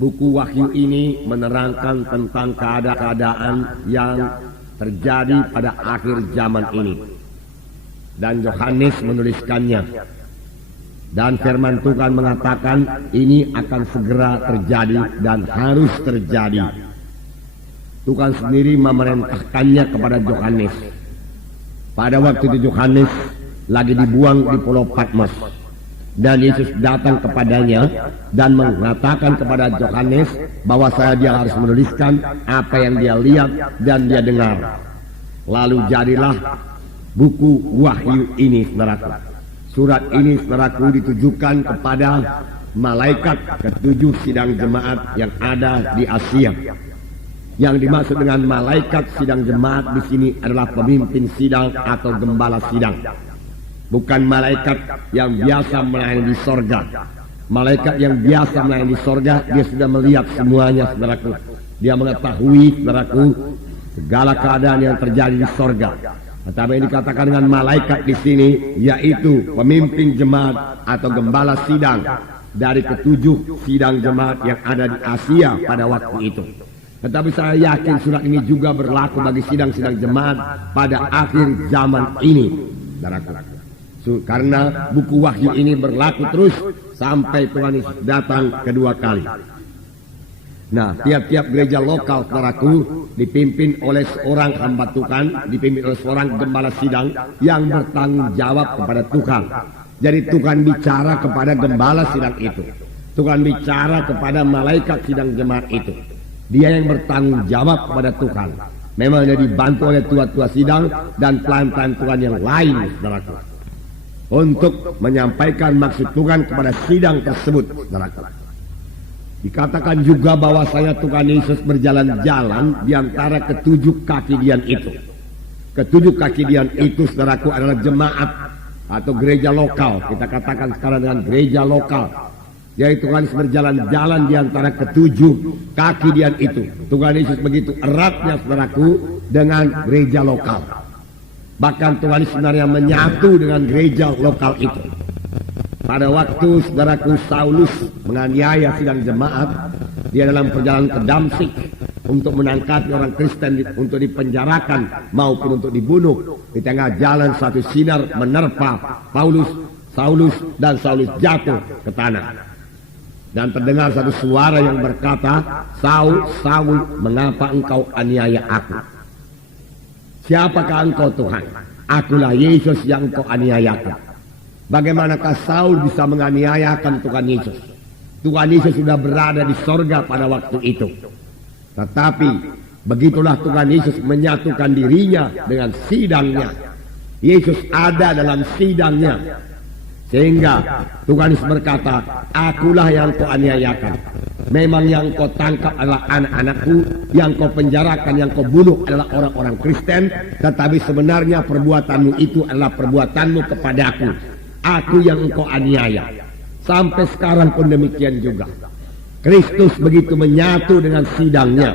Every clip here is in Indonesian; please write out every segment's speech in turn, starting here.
Buku Wahyu ini menerangkan tentang keadaan yang terjadi pada akhir zaman ini. Dan Yohanes menuliskannya. Dan firman Tuhan mengatakan ini akan segera terjadi dan harus terjadi. Tuhan sendiri memerintahkannya kepada Yohanes. Pada waktu itu Yohanes lagi dibuang di Pulau Patmos. Dan Yesus datang kepadanya dan mengatakan kepada Yohanes bahwa dia harus menuliskan apa yang dia lihat dan dia dengar. Lalu jadilah buku Wahyu ini, saudaraku. Surat ini, saudaraku, ditujukan kepada malaikat ketujuh sidang jemaat yang ada di Asia. Yang dimaksud dengan malaikat sidang jemaat di sini adalah pemimpin sidang atau gembala sidang. Bukan malaikat yang biasa melayani di sorga. Malaikat yang biasa melayani di sorga, dia sudah melihat semuanya, saudaraku. Dia mengetahui, saudaraku, segala keadaan yang terjadi di sorga. Tetapi yang dikatakan dengan malaikat di sini, yaitu pemimpin jemaat atau gembala sidang dari ketujuh sidang jemaat yang ada di Asia pada waktu itu. Tetapi saya yakin surat ini juga berlaku bagi sidang-sidang jemaat pada akhir zaman ini, saudaraku. Karena buku Wahyu ini berlaku terus sampai Tuhan Yesus datang kedua kali. Nah, tiap-tiap gereja lokal, saudaraku, dipimpin oleh seorang hamba Tuhan, dipimpin oleh seorang gembala sidang yang bertanggung jawab kepada Tuhan. Jadi Tuhan bicara kepada gembala sidang itu. Tuhan bicara kepada malaikat sidang jemaat itu. Dia yang bertanggung jawab kepada Tuhan. Memang dia dibantu oleh tua-tua sidang dan pelayan-pelayan Tuhan yang lain, saudaraku, untuk menyampaikan maksud Tuhan kepada sidang tersebut, saudaraku. Dikatakan juga bahwasanya Tuhan Yesus berjalan-jalan di antara ketujuh kaki dian itu. Ketujuh kaki dian itu, saudaraku, adalah jemaat atau gereja lokal. Kita katakan sekarang dengan gereja lokal. Yaitu Tuhan Yesus berjalan-jalan di antara ketujuh kaki dian itu. Tuhan Yesus begitu eratnya, saudaraku, dengan gereja lokal. Bahkan Tuhan Yesus sebenarnya menyatu dengan gereja lokal itu. Pada waktu, saudaraku, Saulus menganiaya sidang jemaat, dia dalam perjalanan ke Damsyik untuk menangkap orang Kristen untuk dipenjarakan maupun untuk dibunuh. Di tengah jalan satu sinar menerpa Saulus, dan Saulus jatuh ke tanah. Dan terdengar satu suara yang berkata, "Saul, Saul, mengapa engkau aniaya aku? Siapakah engkau, Tuhan? Akulah Yesus yang engkau aniayakan." Bagaimanakah Saul bisa menganiayakan Tuhan Yesus? Tuhan Yesus sudah berada di sorga pada waktu itu. Tetapi begitulah Tuhan Yesus menyatukan dirinya dengan sidangnya. Yesus ada dalam sidangnya. Sehingga Tuhan Yesus berkata, "Akulah yang kau aniayakan. Memang yang kau tangkap adalah anak-anakku, yang kau penjarakan, yang kau bunuh adalah orang-orang Kristen. Tetapi sebenarnya perbuatanmu itu adalah perbuatanmu kepadaku. Aku yang engkau aniaya." Sampai sekarang pun demikian juga. Kristus begitu menyatu dengan sidangnya.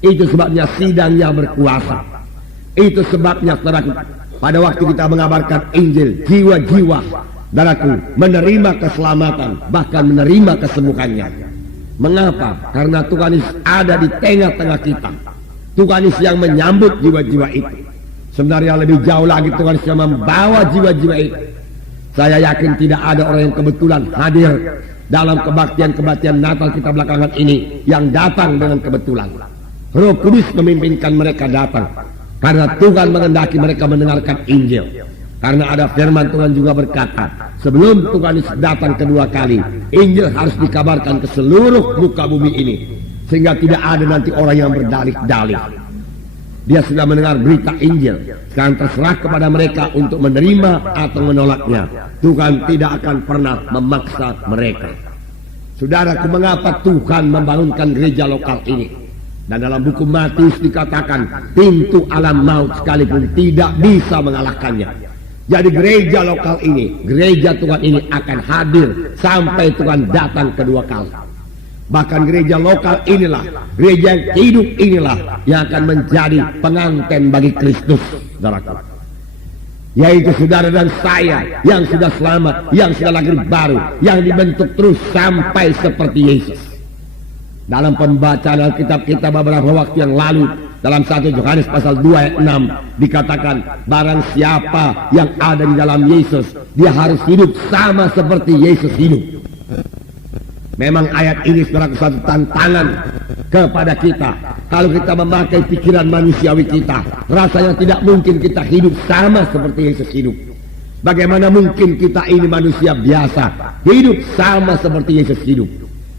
Itu sebabnya sidangnya berkuasa. Itu sebabnya, saudaraku, pada waktu kita mengabarkan Injil, jiwa-jiwa, saudaraku, menerima keselamatan, bahkan menerima kesembuhannya. Mengapa? Karena Tuhan Yesus ada di tengah-tengah kita. Tuhan Yesus yang menyambut jiwa-jiwa itu. Sebenarnya lebih jauh lagi Tuhan Yesus yang membawa jiwa-jiwa itu. Saya yakin tidak ada orang yang kebetulan hadir dalam kebaktian-kebaktian Natal kita belakangan ini yang datang dengan kebetulan. Roh Kudus memimpinkan mereka datang karena Tuhan menghendaki mereka mendengarkan Injil. Karena ada firman Tuhan juga berkata, sebelum Tuhan Yesus datang kedua kali, Injil harus dikabarkan ke seluruh muka bumi ini, sehingga tidak ada nanti orang yang berdalih-dalih. Dia sudah mendengar berita Injil. Sekarang terserah kepada mereka untuk menerima atau menolaknya. Tuhan tidak akan pernah memaksa mereka. Saudaraku, mengapa Tuhan membangunkan gereja lokal ini? Dan dalam buku Matius dikatakan, pintu alam maut sekalipun tidak bisa mengalahkannya. Jadi gereja lokal ini, gereja Tuhan ini akan hadir sampai Tuhan datang kedua kali. Bahkan gereja lokal inilah, gereja yang hidup inilah yang akan menjadi pengantin bagi Kristus, saudaraku. Yaitu saudara dan saya yang sudah selamat, yang sudah lahir baru, yang dibentuk terus sampai seperti Yesus. Dalam pembacaan Alkitab kita beberapa waktu yang lalu, dalam 1 Yohanes pasal 2 ayat 6 dikatakan, barang siapa yang ada di dalam Yesus, dia harus hidup sama seperti Yesus hidup. Memang ayat ini sebagai satu tantangan kepada kita. Kalau kita memakai pikiran manusiawi kita, rasanya tidak mungkin kita hidup sama seperti Yesus hidup. Bagaimana mungkin kita ini manusia biasa hidup sama seperti Yesus hidup?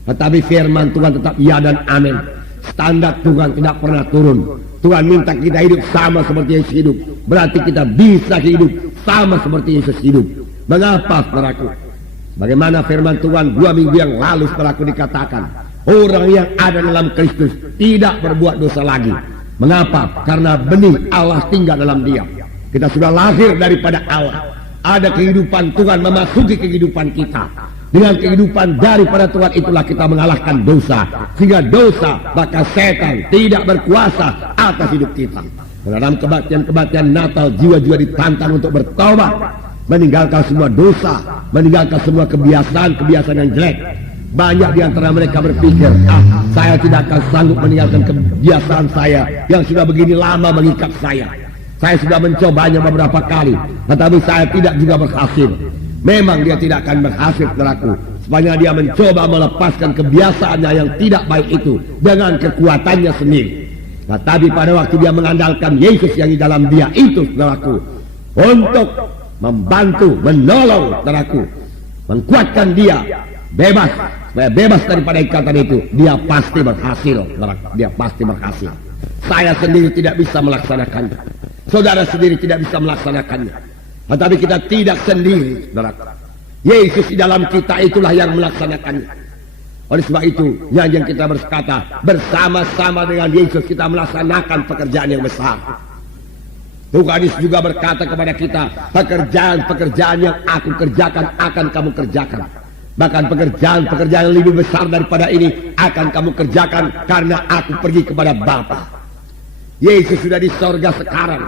Tetapi firman Tuhan tetap ya dan amin. Standar Tuhan tidak pernah turun. Tuhan minta kita hidup sama seperti Yesus hidup. Berarti kita bisa hidup sama seperti Yesus hidup. Mengapa, saudaraku? Bagaimana firman Tuhan 2 minggu yang lalu saudaraku dikatakan, orang yang ada dalam Kristus tidak berbuat dosa lagi. Mengapa? Karena benih Allah tinggal dalam dia. Kita sudah lahir daripada Allah. Ada kehidupan Tuhan memasuki kehidupan kita. Dengan kehidupan daripada Tuhan itulah kita mengalahkan dosa. Sehingga dosa, maka setan tidak berkuasa atas hidup kita. Dalam kebaktian-kebaktian Natal, jiwa-jiwa ditantang untuk bertobat, meninggalkan semua dosa, meninggalkan semua kebiasaan-kebiasaan yang jelek. Banyak di antara mereka berpikir, saya tidak akan sanggup meninggalkan kebiasaan saya yang sudah begini lama mengikat saya. Saya sudah mencobanya beberapa kali, tetapi saya tidak juga berhasil. Memang dia tidak akan berhasil, saudaraku, sepanjang dia mencoba melepaskan kebiasaannya yang tidak baik itu dengan kekuatannya sendiri. Tetapi pada waktu dia mengandalkan Yesus yang di dalam dia itu, saudaraku, untuk membantu, menolong, saudaraku, menguatkan dia bebas, supaya bebas daripada ikatan itu, dia pasti berhasil, saudaraku. Dia pasti berhasil. Saya sendiri tidak bisa melaksanakannya, saudara sendiri tidak bisa melaksanakannya. Tetapi kita tidak sendiri, saudaraku. Yesus di dalam kita itulah yang melaksanakannya. Oleh sebab itu, yang kita berkata, bersama-sama dengan Yesus kita melaksanakan pekerjaan yang besar. Tuhan Yesus juga berkata kepada kita, pekerjaan-pekerjaan yang aku kerjakan akan kamu kerjakan. Bahkan pekerjaan-pekerjaan yang lebih besar daripada ini akan kamu kerjakan karena aku pergi kepada Bapa. Yesus sudah di sorga sekarang,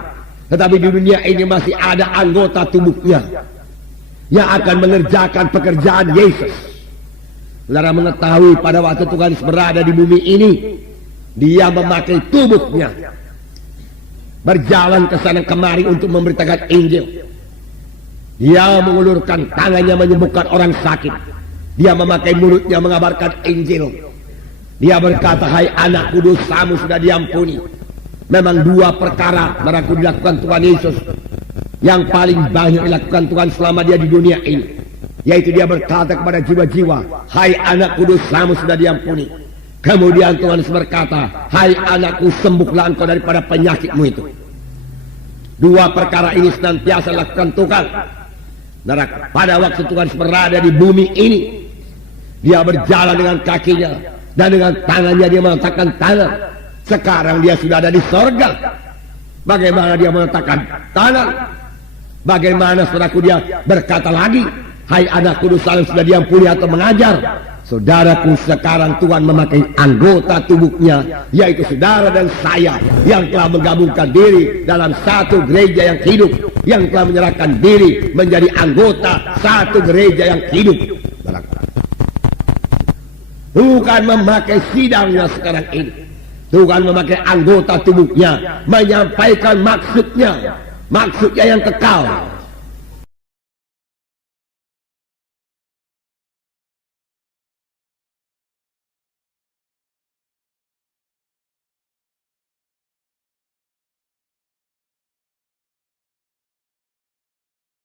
tetapi di dunia ini masih ada anggota tubuhnya yang akan mengerjakan pekerjaan Yesus. Saudara mengetahui pada waktu Tuhan Yesus berada di bumi ini, dia memakai tubuhnya, berjalan ke sana kemari untuk memberitakan Injil. Dia mengulurkan tangannya menyembuhkan orang sakit. Dia memakai mulutnya mengabarkan Injil. Dia berkata, hai anakku, dosamu sudah diampuni. Memang 2 perkara yang dilakukan Tuhan Yesus yang paling banyak dilakukan Tuhan selama dia di dunia ini, yaitu dia berkata kepada jiwa-jiwa, hai anakku, dosamu sudah diampuni. Kemudian Tuhan Yesus berkata, hai anakku, sembuhlah engkau daripada penyakitmu itu. 2 perkara ini senantiasa dilakukan Tuhan. Pada waktu Tuhan Yesus berada di bumi ini, dia berjalan dengan kakinya dan dengan tangannya dia meletakkan tangan. Sekarang dia sudah ada di sorga. Bagaimana dia meletakkan tangan? Bagaimana, saudaraku, dia berkata lagi, hai anakku, dosamu sudah diampuni atau mengajar? Saudaraku, sekarang Tuhan memakai anggota tubuhnya, yaitu saudara dan saya, yang telah menggabungkan diri dalam satu gereja yang hidup, yang telah menyerahkan diri menjadi anggota satu gereja yang hidup. Bukan memakai sidangnya sekarang ini, Tuhan memakai anggota tubuhnya menyampaikan maksudnya yang kekal,